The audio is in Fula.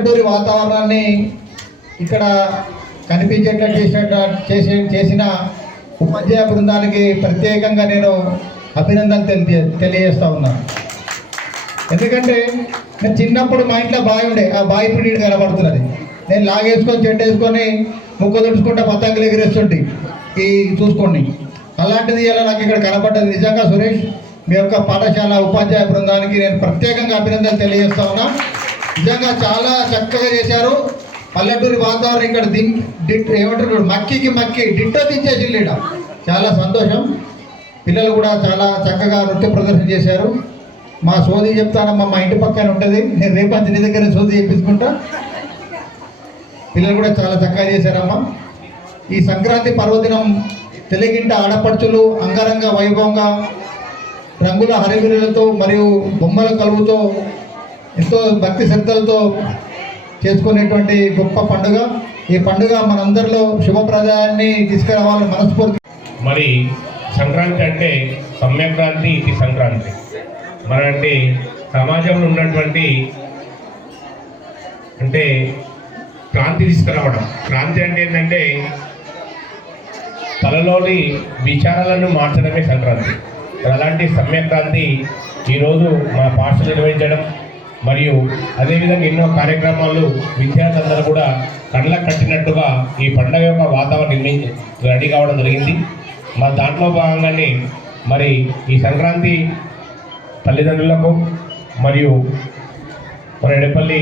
పల్లెటూరి వాతావరణాన్ని ఇక్కడ కనిపించేటట్టు చేసిన ఉపాధ్యాయ బృందానికి ప్రత్యేకంగా నేను అభినందనలు తెలియజేస్తా ఉన్నాను. ఎందుకంటే నేను చిన్నప్పుడు మా ఇంట్లో బావి ఉండే, ఆ బావి ఇప్పుడు నీళ్ళు కనబడుతున్నది. నేను లాగేసుకొని చెట్టు వేసుకొని ముక్క తుడుచుకుంటా పతంగులు ఎగిరేస్తుంటే ఈ చూసుకోండి. అలాంటిది ఇలా నాకు ఇక్కడ కనబడ్డది. నిజంగా సురేష్, మీ యొక్క పాఠశాల ఉపాధ్యాయ బృందానికి నేను ప్రత్యేకంగా అభినందనలు తెలియజేస్తా ఉన్నా. నిజంగా చాలా చక్కగా చేశారు. పల్లెటూరి వాతావరణం ఇక్కడ ఏమంటారు, మక్కి డిట్టో తెచ్చేసింది ఇక్కడ. చాలా సంతోషం. పిల్లలు కూడా చాలా చక్కగా నృత్య ప్రదర్శన చేశారు. మా సోది చెప్తానమ్మా, మా ఇంటి పక్కన ఉంటుంది, నేను రేపంచి నీ దగ్గర సోది చేపించుకుంటా. పిల్లలు కూడా చాలా చక్కగా చేశారమ్మా. ఈ సంక్రాంతి పర్వదినం తెలుగింట ఆడపడుచులు అంగరంగ వైభవంగా రంగుల హరివిరులతో మరియు బొమ్మల కలువుతో ఎంతో భక్తి శ్రద్ధలతో చేసుకునేటువంటి గొప్ప పండుగ. ఈ పండుగ మనందరిలో శుభప్రదాయాన్ని తీసుకురావాలని మనస్ఫూర్తి. మరి సంక్రాంతి అంటే సమ్యక్రాంతి, ఇది సంక్రాంతి. మరి అంటే సమాజంలో ఉన్నటువంటి అంటే క్రాంతి తీసుకురావడం. క్రాంతి అంటే ఏంటంటే తలలోని విచారాలను మార్చడమే సంక్రాంతి. అలాంటి సమ్యక్రాంతి ఈరోజు మా పాఠశాల నిర్వహించడం మరియు అదేవిధంగా ఎన్నో కార్యక్రమాలు విద్యార్థులందరూ కూడా కళ్ళకు కట్టినట్టుగా ఈ పండుగ యొక్క వాతావరణం రెడీ కావడం జరిగింది. మరి దాంట్లో భాగంగానే మరి ఈ సంక్రాంతి తల్లిదండ్రులకు మరియు మన ఎడపల్లి